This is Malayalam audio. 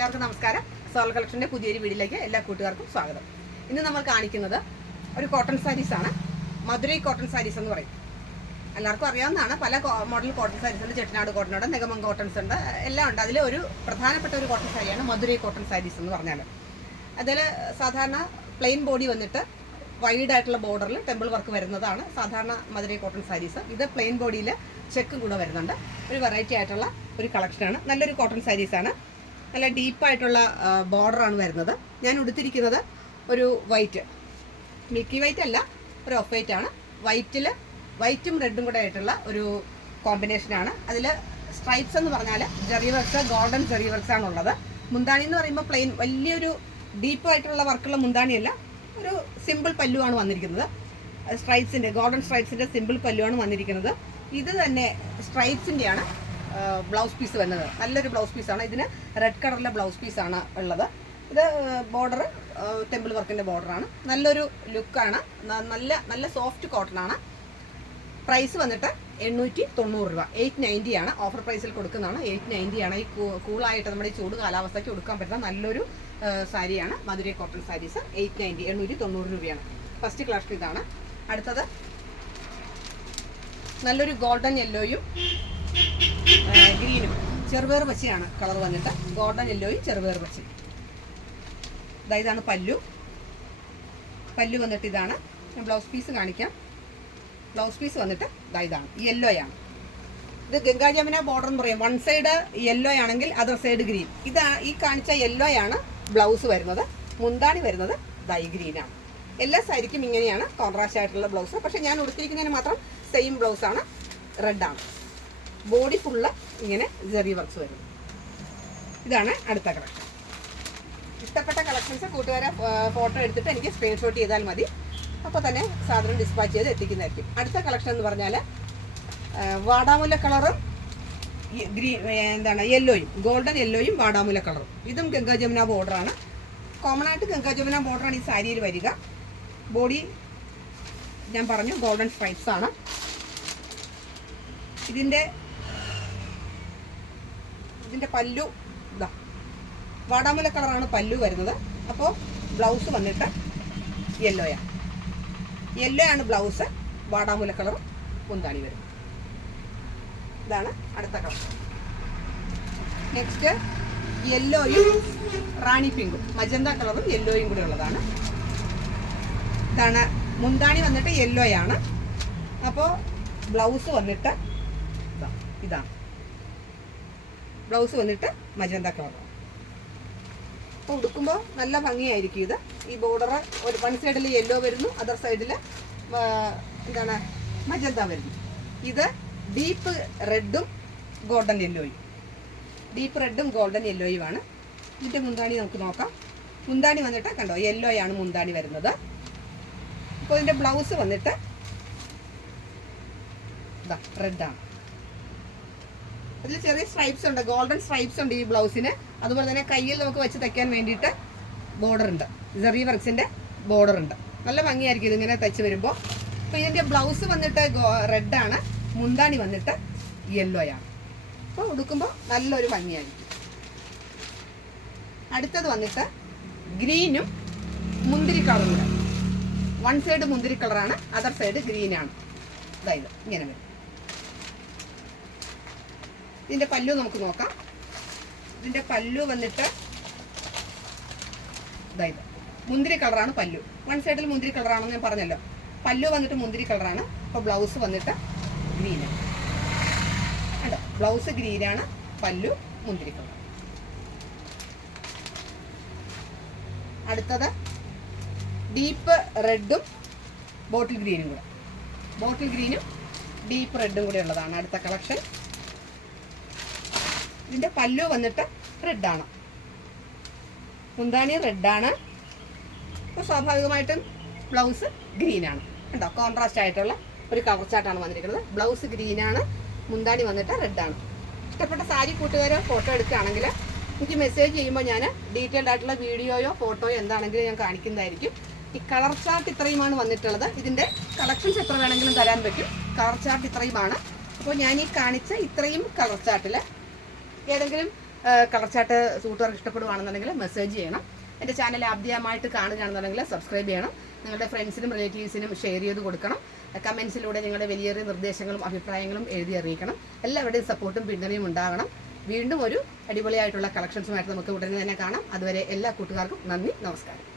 എല്ലാവർക്കും നമസ്കാരം. സോൾ കളക്ഷന്റെ പുതിയൊരു വീഡിയോയിലേക്ക് എല്ലാ കൂട്ടുകാർക്കും സ്വാഗതം. ഇന്ന് നമ്മൾ കാണിക്കുന്നത് ഒരു കോട്ടൺ സാരീസ് ആണ്. മധുരൈ കോട്ടൺ സാരീസ് എന്ന് പറയും. എല്ലാവർക്കും അറിയാവുന്നതാണ്. പല മോഡൽ കോട്ടൺ സാരീസ് ഉണ്ട്. ചെട്ടിനാട് കോട്ടൺ ഉണ്ട്, നെഗമം കോട്ടൺസ് ഉണ്ട്, എല്ലാം ഉണ്ട്. അതിൽ ഒരു പ്രധാനപ്പെട്ട ഒരു കോട്ടൺ സാരിയാണ് മധുരൈ കോട്ടൺ സാരീസ് എന്ന് പറഞ്ഞാൽ. അതിൽ സാധാരണ പ്ലെയിൻ ബോഡി വന്നിട്ട് വൈഡ് ആയിട്ടുള്ള ബോർഡറിൽ ടെമ്പിൾ വർക്ക് വരുന്നതാണ് സാധാരണ മധുരൈ കോട്ടൺ സാരീസ്. ഇത് പ്ലെയിൻ ബോഡിയിൽ ചെക്ക് കൂടെ വരുന്നുണ്ട്. ഒരു വെറൈറ്റി ആയിട്ടുള്ള ഒരു കളക്ഷനാണ്. നല്ലൊരു കോട്ടൺ സാരീസാണ്. നല്ല ഡീപ്പായിട്ടുള്ള ബോർഡറാണ് വരുന്നത്. ഞാൻ ഉടുത്തിരിക്കുന്നത് ഒരു വൈറ്റ്, മിൽക്കി വൈറ്റ് അല്ല, ഒരു ഓഫ് വൈറ്റ് ആണ്. വൈറ്റും റെഡും കൂടെ ആയിട്ടുള്ള ഒരു കോമ്പിനേഷനാണ്. അതിൽ സ്ട്രൈപ്സ് എന്ന് പറഞ്ഞാൽ Jerry works, golden Jerry works ആണുള്ളത്. മുന്താണി എന്ന് പറയുമ്പോൾ പ്ലെയിൻ, വലിയൊരു ഡീപ്പായിട്ടുള്ള വർക്കുള്ള മുന്താണിയല്ല, ഒരു സിമ്പിൾ പല്ലുവാണ് വന്നിരിക്കുന്നത്. സ്ട്രൈപ്സിൻ്റെ, ഗോൾഡൻ സ്ട്രൈപ്സിൻ്റെ സിമ്പിൾ പല്ലുവാണ് വന്നിരിക്കുന്നത്. ഇത് തന്നെ സ്ട്രൈപ്സിൻ്റെയാണ് ബ്ലൗസ് പീസ് വരുന്നത്. നല്ലൊരു ബ്ലൗസ് പീസാണ്. ഇതിന് റെഡ് കളറിലെ ബ്ലൗസ് പീസാണ് ഉള്ളത്. ഇത് ബോർഡർ ടെമ്പിൾ വർക്കിൻ്റെ ബോർഡറാണ്. നല്ലൊരു ലുക്കാണ്. നല്ല സോഫ്റ്റ് കോട്ടൺ ആണ്. പ്രൈസ് വന്നിട്ട് 890 രൂപ. 890 ആണ്. ഓഫർ പ്രൈസിൽ കൊടുക്കുന്നതാണ്. 890 ആണ്. ഈ കൂളായിട്ട് നമ്മുടെ ഈ ചൂട് കാലാവസ്ഥയ്ക്ക് കൊടുക്കാൻ പറ്റുന്ന നല്ലൊരു സാരിയാണ് മധുരൈ കോട്ടൺ സാരീസ്. 890, 890 രൂപയാണ്. ഫസ്റ്റ് കളക്ഷൻ ഇതാണ്. അടുത്തത് നല്ലൊരു ഗോൾഡൻ യെല്ലോയും ഗ്രീനും ചെറുപയർ പച്ചയാണ് കളർ വന്നിട്ട്. ഗോൾഡൻ യെല്ലോയും ചെറുപയർ പച്ചയും. ഇതാണ് പല്ലു വന്നിട്ട് ഇതാണ്. ഞാൻ ബ്ലൗസ് പീസ് കാണിക്കാം. ബ്ലൗസ് പീസ് വന്നിട്ട് ഇതാണ്, യെല്ലോയാണ്. ഇത് ഗംഗാ ജമുന ബോർഡർ എന്ന് പറയും. വൺ സൈഡ് യെല്ലോ ആണെങ്കിൽ അതർ സൈഡ് ഗ്രീൻ. ഈ കാണിച്ച യെല്ലോയാണ് ബ്ലൗസ് വരുന്നത്. മുന്താണി വരുന്നത് ഈ ഗ്രീനാണ്. എല്ലാ സാരിക്കും ഇങ്ങനെയാണ് കോൺട്രാസ്റ്റ് ആയിട്ടുള്ള ബ്ലൗസ്. പക്ഷെ ഞാൻ ഉടുത്തിരിക്കുന്നതിന് മാത്രം സെയിം ബ്ലൗസാണ്, റെഡാണ്. ബോഡി ഫുള്ള് ഇങ്ങനെ ജെറി വർക്ക്സ് വരുന്നു. ഇതാണ് അടുത്ത കളക്ഷൻ. ഇഷ്ടപ്പെട്ട കളക്ഷൻസ് കൂട്ടുകാരെ ഫോട്ടോ എടുത്തിട്ട് എനിക്ക് സ്ക്രീൻഷോട്ട് ചെയ്താൽ മതി. അപ്പോൾ തന്നെ സാധനം ഡിസ്പാച്ച് ചെയ്ത് എത്തിക്കുന്നതായിരിക്കും. അടുത്ത കളക്ഷൻ എന്ന് പറഞ്ഞാൽ വാടാമുല്ല കളറും യെല്ലോയും, ഗോൾഡൻ യെല്ലോയും വാടാമുല്ല കളറും. ഇതും ഗംഗാ ജമുന ബോർഡറാണ്. കോമൺ ആയിട്ട് ഗംഗാ ജമുന ബോർഡറാണ് ഈ സാരിയിൽ വരിക. ബോഡി ഞാൻ പറഞ്ഞു ഗോൾഡൻ സ്ട്രൈപ്സ് ആണ്. ഇതിൻ്റെ പല്ലു വാടാമുല കളറാണ് പല്ലു വരുന്നത്. അപ്പോൾ ബ്ലൗസ് വന്നിട്ട് യെല്ലോ ആണ് ബ്ലൗസ്. വാടാമുല കളർ മുന്താണി വരും. ഇതാണ് അടുത്ത കളർ. നെക്സ്റ്റ് യെല്ലോയും റാണി പിങ്കും, മജന്ത കളറും യെല്ലോയും കൂടി ഉള്ളതാണ്. ഇതാണ് മുന്താണി വന്നിട്ട് യെല്ലോ ആണ്. അപ്പോൾ ബ്ലൗസ് വന്നിട്ട് ഇതാണ്. ബ്ലൗസ് വന്നിട്ട് മജന്ത കളർ. അപ്പോൾ ഉടുക്കുമ്പോൾ നല്ല ഭംഗിയായിരിക്കും ഇത്. ഈ ബോർഡർ ഒരു വൺ സൈഡിൽ യെല്ലോ വരുന്നു, അതർ സൈഡിൽ മജന്ത വരുന്നു. ഇത് ഡീപ്പ് റെഡും ഗോൾഡൻ യെല്ലോയും. ഡീപ്പ് റെഡും ഗോൾഡൻ യെല്ലോയുമാണ്. ഇതിൻ്റെ മുന്താണി നമുക്ക് നോക്കാം. മുന്താണി വന്നിട്ട് കണ്ടോ, യെല്ലോയാണ് മുന്താണി വരുന്നത്. അപ്പോൾ ഇതിൻ്റെ ബ്ലൗസ് വന്നിട്ട് റെഡാണ്. അതിൽ ചെറിയ സ്ട്രൈപ്സ് ഉണ്ട്, ഗോൾഡൻ സ്ട്രൈപ്സ് ഉണ്ട് ഈ ബ്ലൗസിന്. അതുപോലെ തന്നെ കയ്യിൽ നമുക്ക് വെച്ച് തയ്ക്കാൻ വേണ്ടിയിട്ട് ബോർഡർ ഉണ്ട്, ജെറി വർക്ക്സിൻ്റെ ബോർഡർ ഉണ്ട്. നല്ല ഭംഗിയായിരിക്കും ഇതിങ്ങനെ തയ്ച്ച് വരുമ്പോൾ. അപ്പോൾ ഇതിൻ്റെ ബ്ലൗസ് വന്നിട്ട് റെഡാണ്, മുന്താണി വന്നിട്ട് യെല്ലോയാണ്. അപ്പോൾ ഉടുക്കുമ്പോൾ നല്ലൊരു ഭംഗിയായിരിക്കും. അടുത്തത് വന്നിട്ട് ഗ്രീനും മുന്തിരി കളറും കൂടെ. വൺ സൈഡ് മുന്തിരി കളറാണ്, അതർ സൈഡ് ഗ്രീനാണ്. അതായത് ഇങ്ങനെ വരും. ഇതിൻ്റെ പല്ലു നമുക്ക് നോക്കാം. ഇതിൻ്റെ പല്ലു വന്നിട്ട് ഇതായത് മുന്തിരി കളറാണ് പല്ലു. വൺ സൈഡിൽ മുന്തിരി കളറാണെന്ന് ഞാൻ പറഞ്ഞല്ലോ. പല്ലു വന്നിട്ട് മുന്തിരി കളറാണ്. അപ്പോൾ ബ്ലൗസ് വന്നിട്ട് ഗ്രീനാണ്. അല്ല, ബ്ലൗസ് ഗ്രീനാണ്, പല്ലു മുന്തിരി കളർ. അടുത്തത് ഡീപ്പ് റെഡും ബോട്ടിൽ ഗ്രീനും കൂടെ. ബോട്ടിൽ ഗ്രീനും ഡീപ്പ് റെഡും കൂടെ ഉള്ളതാണ് അടുത്ത കളക്ഷൻ. ഇതിൻ്റെ പല്ലു വന്നിട്ട് റെഡാണ്, മുന്താണി റെഡാണ്. അപ്പോൾ സ്വാഭാവികമായിട്ടും ബ്ലൗസ് ഗ്രീനാണ്. കണ്ടോ, കോൺട്രാസ്റ്റ് ആയിട്ടുള്ള ഒരു കവർ ചാർട്ടാണ് വന്നിരിക്കുന്നത്. ബ്ലൗസ് ഗ്രീനാണ്, മുന്താണി വന്നിട്ട് റെഡാണ്. ഇഷ്ടപ്പെട്ട സാരി കൂട്ടുകാരോ ഫോട്ടോ എടുക്കുകയാണെങ്കിൽ എനിക്ക് മെസ്സേജ് ചെയ്യുമ്പോൾ ഞാൻ ഡീറ്റെയിൽഡ് ആയിട്ടുള്ള വീഡിയോയോ ഫോട്ടോയോ എന്താണെങ്കിലും ഞാൻ കാണിക്കുന്നതായിരിക്കും. ഈ കളർ ചാർട്ട് ഇത്രയുമാണ് വന്നിട്ടുള്ളത്. ഇതിൻ്റെ കളക്ഷൻസ് എത്ര വേണമെങ്കിലും തരാൻ പറ്റും. കളർ ചാർട്ട് ഇത്രയുമാണ്. അപ്പോൾ ഞാൻ ഈ കാണിച്ച ഇത്രയും കളർ ചാർട്ടിൽ ഏതെങ്കിലും കളർ ചാർട്ട് സൂട്ട് വർക്ക് ഇഷ്ടപ്പെടുവാണെന്നുണ്ടെങ്കിൽ മെസ്സേജ് ചെയ്യണം. എൻ്റെ ചാനൽ ആദ്യമായിട്ട് കാണുകയാണെന്നുണ്ടെങ്കിൽ സബ്സ്ക്രൈബ് ചെയ്യണം. നിങ്ങളുടെ ഫ്രണ്ട്സിനും റിലേറ്റീവ്സിനും ഷെയർ ചെയ്ത് കൊടുക്കണം. കമൻസിലൂടെ നിങ്ങളുടെ വലിയ നിർദ്ദേശങ്ങളും അഭിപ്രായങ്ങളും എഴുതി അറിയിക്കണം. എല്ലാവരുടെയും സപ്പോർട്ടും പിന്തുണയും ഉണ്ടാകണം. വീണ്ടും ഒരു അടിപൊളിയായിട്ടുള്ള കളക്ഷൻസുമായിട്ട് നമുക്ക് ഉടനെ തന്നെ കാണാം. അതുവരെ എല്ലാ കൂട്ടുകാർക്കും നന്ദി, നമസ്കാരം.